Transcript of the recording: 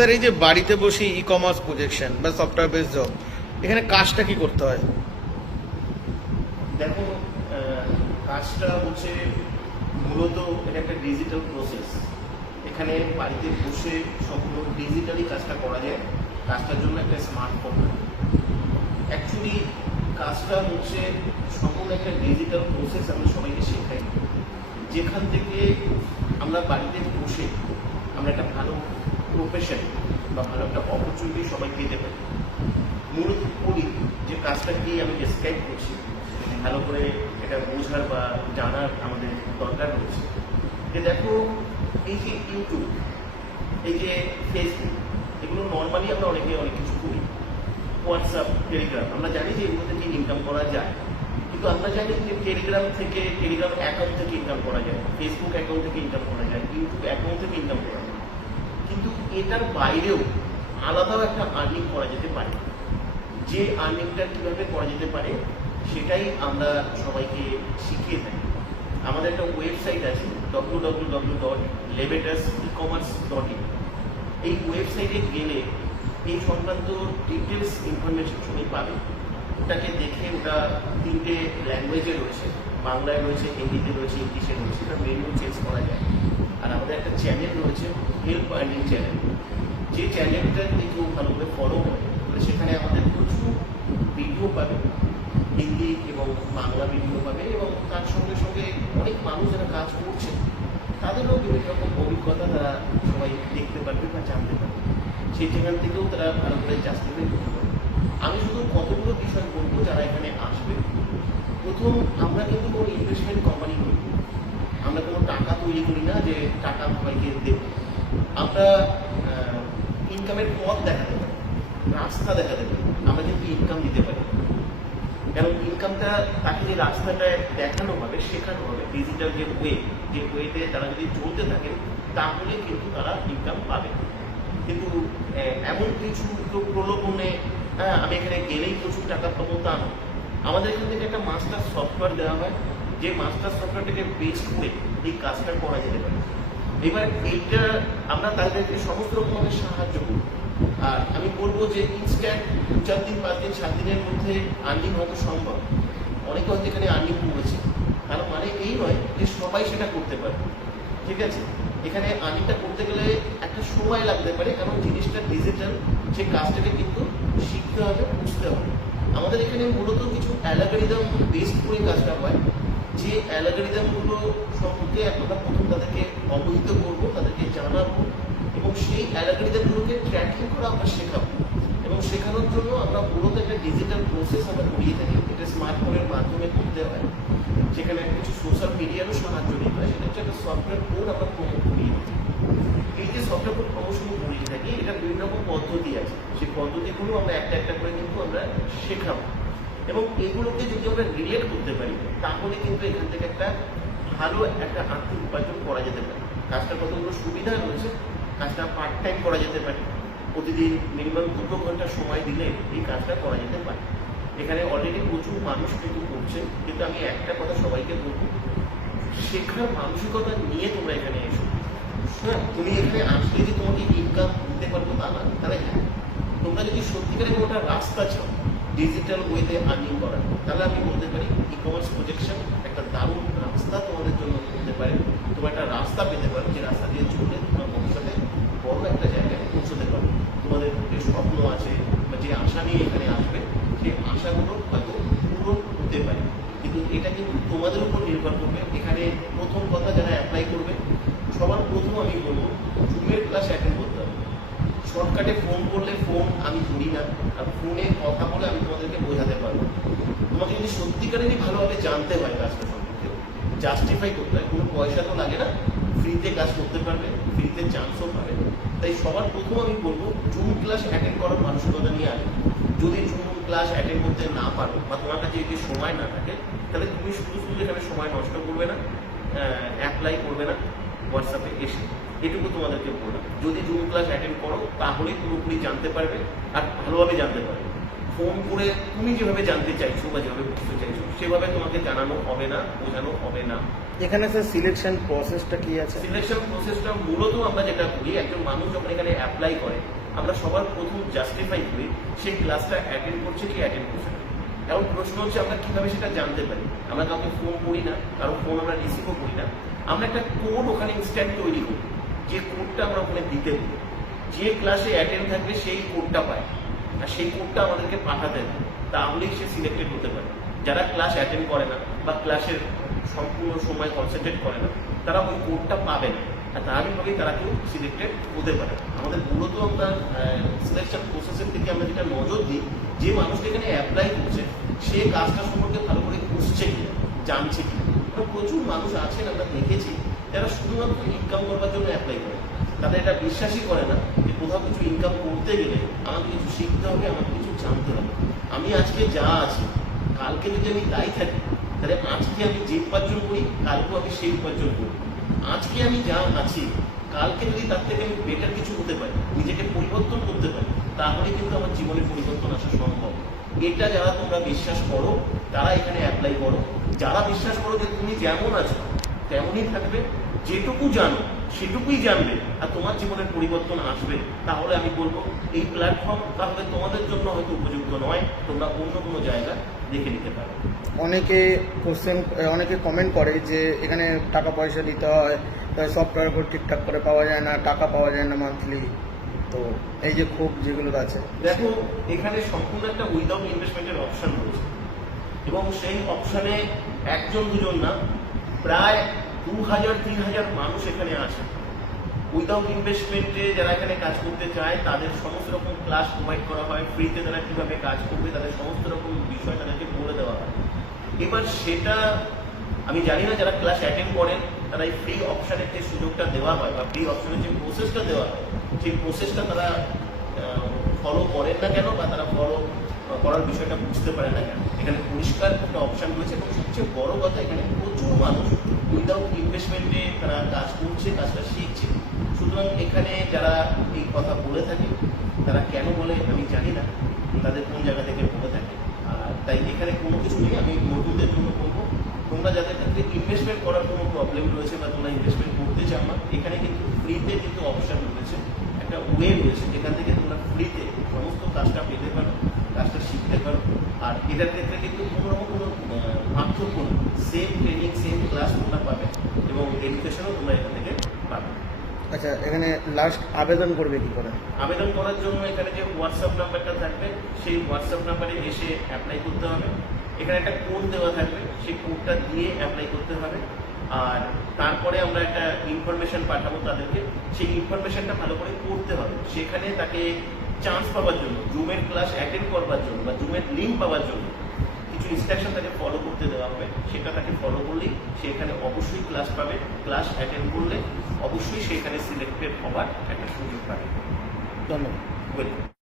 Sir এই যে বাড়িতে বসে ই কমার্স প্রজেকশন বা সফটওয়্যার বেস জব, এখানে কাজটা কি করতে হয়? দেখো, কাজটা হচ্ছে মূলত এটা একটা ডিজিটাল প্রসেস। এখানে বাড়িতে বসে সম্পূর্ণ ডিজিটালি কাজটা করা যায়। কাজটার জন্য একটা স্মার্টফোন লাগে। অ্যাকচুয়ালি কাজটা হচ্ছে সম্পূর্ণ একটা ডিজিটাল প্রসেস। আমরা সবাইকে শেখাই যেখান থেকে আমরা বাড়িতে বসে আমরা একটা ভালো প্রফেশন বা ভালো একটা অপরচুনিটি সবাই পেতে পারি। মূলত করি যে কাজটা কি আমি ডেসক্রাইব করছি, ভালো করে এটা বোঝার বা জানার আমাদের দরকার রয়েছে। যে দেখো, এই যে ইউটিউব, এই যে ফেসবুক, এগুলো নর্মালি আমরা অনেকে অনেক কিছু করি। হোয়াটসঅ্যাপ, টেলিগ্রাম, আমরা জানি যে এগুলো থেকে ইনকাম করা যায়। কিন্তু আমরা জানি যে টেলিগ্রাম অ্যাকাউন্ট থেকে ইনকাম করা যায়, ফেসবুক অ্যাকাউন্ট থেকে ইনকাম করা যায়, ইউটিউব অ্যাকাউন্ট থেকে ইনকাম করা যায়। কিন্তু এটার বাইরেও আলাদাও একটা আর্নিং করা যেতে পারে। যে আর্নিংটা কীভাবে করা যেতে পারে সেটাই আমরা সবাইকে শিখিয়ে থাকি। আমাদের একটা ওয়েবসাইট আছে www.levitasecommerce.in। এই ওয়েবসাইটে গেলে এই সংক্রান্ত ডিটেলস ইনফরমেশন সবাই পাবে। ওটাকে দেখে, ওটা 3টে ল্যাঙ্গুয়েজে রয়েছে, বাংলায় রয়েছে, হিন্দিতে রয়েছে, ইংলিশে রয়েছে। ওটা মেনু চেঞ্জ করা যায়। আর আমাদের একটা চ্যানেল রয়েছে, হেল্প আর্নিং চ্যানেল। যে চ্যানেলটা যদি কেউ ভালো করে ফলো করে, তাহলে সেখানে আমাদের প্রচুর ভিডিও পাবে, হিন্দি এবং বাংলা ভিডিও পাবে। এবং তার সঙ্গে সঙ্গে অনেক মানুষ যারা কাজ করছে তাদেরও বিভিন্ন রকম অভিজ্ঞতা তারা সবাই দেখতে পারবে বা জানতে পারবে। সেই সেখান থেকেও তারা ভালো করে জাস্টিফাই করতে পারবে। আমি শুধু কতগুলো বিষয় বলবো যারা এখানে আসবে। প্রথম, আমরা কিন্তু কোনো ইনভেস্টমেন্ট কোম্পানি করি, আমরা কোনো টাকা তৈরি করি না যে টাকা সবাইকে দেব। আমরা ইনকামের পথ দেখাতে পারি, রাস্তা দেখাতে পারি। আমরা কিন্তু ইনকাম দিতে পারি, কারণ ইনকামটা তাকে যে রাস্তাটা দেখানো হবে, শেখানো হবে, ডিজিটাল যে ওয়েতে তারা যদি চলতে থাকেন তাহলে কিন্তু তারা ইনকাম পাবে। কিন্তু এমন কিছু প্রলোভনে আমি এখানে গেলেই প্রচুর টাকা পাবো তা নয়। আমাদের এখান থেকে একটা মাস্টার সফটওয়্যার দেওয়া হয়, যে মাস্টার সফটওয়্যারটাকে বেস করে এই কাজটা করা যেতে পারে। এবার এইটা আমরা তাদেরকে সমস্ত রকমের সাহায্য করব। আর আমি বলবো যে ইনস্ট্যান্ট 4 দিন 5 দিন 7 দিনের মধ্যে আর্নিং হয়তো সম্ভব। অনেকে হয়তো এখানে আর্নিং করেছে, তার মানে এই নয় যে সবাই সেটা করতে পারে। ঠিক আছে, এখানে আর্নিংটা করতে গেলে একটা সময় লাগতে পারে, কারণ জিনিসটা ডিজিটাল। যে কাজটাকে কিন্তু শিখতে হবে, বুঝতে হবে। আমাদের এখানে মূলত কিছু অ্যালগরিদম বেস করে কাজটা হয়। যে অ্যালগরিদমগুলো সম্পর্কে আমরা প্রথম তাদেরকে অবহিত করবো, তাদেরকে জানাবো, এবং সেই অ্যালগরিদমগুলোকে ট্র্যাকিং করা আমরা শেখাবো। এবং শেখানোর জন্য আমরা মূলত একটা ডিজিটাল প্রসেস আমরা করিয়ে থাকি। এটা স্মার্টফোনের মাধ্যমে করতে হয়, সেখানে কিছু সোশ্যাল মিডিয়ারও সাহায্য নিতে হয়। সেটা হচ্ছে একটা সফটওয়্যার কোড আমরা প্রমোট করিয়ে থাকি। এই যে সফটওয়্যার কোড প্রমোশন করিয়ে থাকি, এটা বিভিন্ন রকম পদ্ধতি আছে। সেই পদ্ধতিগুলো আমরা একটা একটা করে কিন্তু আমরা শেখাবো। এবং এগুলোকে যদি আমরা রিলেট করতে পারি তাহলে কিন্তু এখান থেকে একটা ভালো একটা আর্থিক উপার্জন করা যেতে পারে। কাজটা কতগুলো সুবিধা রয়েছে। কাজটা পার্ট টাইম করা যেতে পারে, প্রতিদিন মিনিমাম 2 ঘন্টা সময় দিলে এই কাজটা করা যেতে পারে। এখানে অলরেডি প্রচুর মানুষ কিন্তু করছে। কিন্তু আমি একটা কথা সবাইকে বলবো, শেখার মানসিকতা নিয়ে তোমরা এখানে এসো। হ্যাঁ, তুমি এখানে আসলে যে তোমাকে ইনকাম দিতে পারবো তা না। তাহলে হ্যাঁ, তোমরা যদি সত্যিকারের কোনো একটা রাস্তা চাও ডিজিটাল ওয়েতে আর্নিং করার, তাহলে আমি বলতে পারি ই কমার্স প্রজেকশন একটা দারুণ রাস্তা তোমাদের জন্য হতে পারে। তোমার একটা রাস্তা পেতে পারো, যে রাস্তা দিয়ে চললে তোমার ভবিষ্যতে বড় একটা জায়গায় পৌঁছতে পারো। তোমাদের যে স্বপ্ন আছে বা যে আশা নিয়ে এখানে আসবে, সেই আশাগুলো হয়তো পূরণ হতে পারে। কিন্তু এটা কিন্তু তোমাদের উপর নির্ভর করবে। এখানে প্রথম কথা, যারা অ্যাপ্লাই করবে সবার প্রথম আমি বলবো জুমের ক্লাস অ্যাটেন্ড করতে হবে। শর্টকাটে ফোন করলে ফোন আমি ধরি না, আর ফোনে কথা বলে আমি তোমাদেরকে বোঝাতে পারবো। তোমাকে যদি সত্যিকারেরই ভালোভাবে জানতে হয় কাজটা সম্পর্কে, জাস্টিফাই করতে হয়, কোনো পয়সা তো লাগে না, ফ্রিতে কাজ করতে পারবে, ফ্রিতে চান্সও পাবে। তাই সবার প্রথম আমি বলবো জুম ক্লাস অ্যাটেন্ড করার মানসিকতা নিয়ে আসবে। যদি জুম ক্লাস অ্যাটেন্ড করতে না পারো বা তোমার কাছে যদি সময় না থাকে, তাহলে তুমি শুধু এখানে সময় নষ্ট করবে না, অ্যাপ্লাই করবে না হোয়াটসঅ্যাপে এসে। এটুকু তোমাদেরকে বললাম। যদি জুম ক্লাস অ্যাটেন্ড করো তাহলেই পুরোপুরি জানতে পারবে আর ভালোভাবে জানতে পারবে। ফোন করে তুমি যেভাবে জানতে চাইছো বা যেভাবে বুঝতে চাইছো সেভাবে তোমাকে জানানো হবে না, বোঝানো হবে না। এখানে স্যার সিলেকশন প্রসেসটা কি আছে? সিলেকশন প্রসেসটা মূলত আমরা যেটা করি, একজন মানুষ যখন এখানে অ্যাপ্লাই করে আমরা সবার প্রথম জাস্টিফাই করি সেই ক্লাসটা অ্যাটেন্ড করছে কি অ্যাটেন্ড করছে না। এখন প্রশ্ন হচ্ছে আমরা কিভাবে সেটা জানতে পারি? আমরা কাউকে ফোন করি না, কারো ফোন আমরা রিসিভও করি না। আমরা একটা কোড ওখানে ইনস্ট্যান্ট তৈরি করি, যে কোডটা আমরা ওখানে দিতে বলি, যে ক্লাসে অ্যাটেন্ড থাকবে সেই কোডটা পায় আর সেই কোডটা আমাদেরকে পাঠাতে হবে, তাহলেই সে সিলেক্টেড হতে পারে। যারা ক্লাস অ্যাটেন্ড করে না বা ক্লাসের সম্পূর্ণ সময় কনসেন্ট্রেট করে না তারা ওই কোডটা পাবে না, আর তাহলেভাবেই তারা কেউ সিলেক্টেড হতে পারে। আমাদের মূলত আমরা সিলেকশন প্রসেসের দিকে আমরা যেটা নজর দিই, যে মানুষটা এখানে অ্যাপ্লাই করছে সে কাজটা সম্পর্কে ভালো করে বুঝছে কিনা, জানছে কিনা। প্রচুর মানুষ আছেন আমরা দেখেছি যারা শুধুমাত্র ইনকাম করবার জন্য অ্যাপ্লাই করে, তাদের এটা বিশ্বাসই করে না যে কোথাও কিছু ইনকাম করতে গেলে আমাকে কিছু শিখতে হবে, আমাকে কিছু জানতে হবে। আমি আজকে যা আছি কালকে যদি আমি তাই থাকি তাহলে আজকে আমি যে উপার্জন করি কালকেও আমি সেই উপার্জন করি। আজকে আমি যা আছি কালকে যদি তার থেকে আমি বেটার কিছু হতে পারি, নিজেকে পরিবর্তন করতে পারি, তাহলে কিন্তু আমার জীবনে পরিবর্তন আসা সম্ভব। এটা যারা তোমরা বিশ্বাস করো তারা এখানে অ্যাপ্লাই করো। যারা বিশ্বাস করো যে তুমি যেমন আছো তেমনই থাকবে, যেটুকু জানো সেটুকুই জানবে আর তোমার জীবনের পরিবর্তন আসবে, তাহলে আমি বলবো এই প্ল্যাটফর্ম তাহলে তোমাদের জন্য হয়তো উপযুক্ত নয়, তোমরা অন্য কোনো জায়গা দেখে নিতে পারো। অনেকে কমেন্ট করে যে এখানে টাকা পয়সা দিতে হয়, সফটওয়্যার ঠিকঠাক করে পাওয়া যায় না, টাকা পাওয়া যায় না মান্থলি, তো এই যে খুব যেগুলো আছে। দেখো এখানে সম্পূর্ণ একটা উইদাউট ইনভেস্টমেন্টের অপশন রয়েছে এবং সেই অপশনে একজন দুজন না প্রায় 2000-3000 মানুষ এখানে আছে। উইদাউট ইনভেস্টমেন্টে যারা এখানে কাজ করতে চায় তাদের সমস্ত রকম ক্লাস প্রোভাইড করা হয়, ফ্রিতে তারা কিভাবে কাজ করবে তাদের সমস্ত রকম বিষয় তাদেরকে বলে দেওয়া হয়। এবার সেটা আমি জানি না যারা ক্লাস অ্যাটেন্ড করেন তারা এই ফ্রি অপশনের যে সুযোগটা দেওয়া হয় বা ফ্রি অপশনের যে প্রসেসটা দেওয়া হয় সেই প্রসেসটা তারা ফলো করেন না কেন বা তারা ফলো করার বিষয়টা বুঝতে পারে না কেন। এখানে পরিষ্কার একটা অপশন রয়েছে এবং সবচেয়ে বড় কথা এখানে প্রচুর মানুষ উইদাউট ইনভেস্টমেন্টে তারা কাজ করছে, কাজটা শিখছে। সুতরাং এখানে যারা এই কথা বলে থাকে তারা কেন বলে আমি জানি না, তাদের কোন জায়গা থেকে বলে থাকে। আর তাই এখানে কোনো কিছু নেই, আমি নতুনদের জন্য বলবো তোমরা যাদের ক্ষেত্রে ইনভেস্টমেন্ট করার কোনো প্রবলেম রয়েছে বা তোমরা ইনভেস্টমেন্ট করতে চাও না, এখানে কিন্তু ফ্রিতে কিন্তু অপশন রয়েছে, একটা ওয়ে রয়েছে যেখান থেকে তোমরা ফ্রিতে সমস্ত কাজটা পেতে পারো, কাজটা শিখতে পারো। আর এটার ক্ষেত্রে কিন্তু কোনো রকম কোনো পার্থক্য নেই, সেম ট্রেনিং সেম ক্লাস তোমরা পাবে এবং এডুকেশনও তোমরা এখান থেকে পাবে। আচ্ছা, এখানে লাস্ট আবেদন করবে কি করে? আবেদন করার জন্য এখানে যে হোয়াটসঅ্যাপ নাম্বারটা থাকবে সেই হোয়াটসঅ্যাপ নাম্বারে এসে অ্যাপ্লাই করতে হবে। এখানে একটা কোড দেওয়া থাকবে, সেই কোডটা দিয়ে অ্যাপ্লাই করতে হবে। আর তারপরে আমরা একটা ইনফরমেশন পাঠাবো তাদেরকে, সেই ইনফরমেশনটা ভালো করে পড়তে হবে। সেখানে তাকে চান্স পাওয়ার জন্য, জুমের ক্লাস অ্যাটেন্ড করবার জন্য বা জুমের লিঙ্ক পাওয়ার জন্য কিছু ইনস্ট্রাকশন তাকে ফলো করতে দেওয়া হবে। সেটা তাকে ফলো করলেই সে এখানে অবশ্যই ক্লাস পাবে, ক্লাস অ্যাটেন্ড করলে অবশ্যই সেখানে সিলেক্টেড হবার একটা সুযোগ পাবে। ধন্যবাদ। ওয়েলকাম।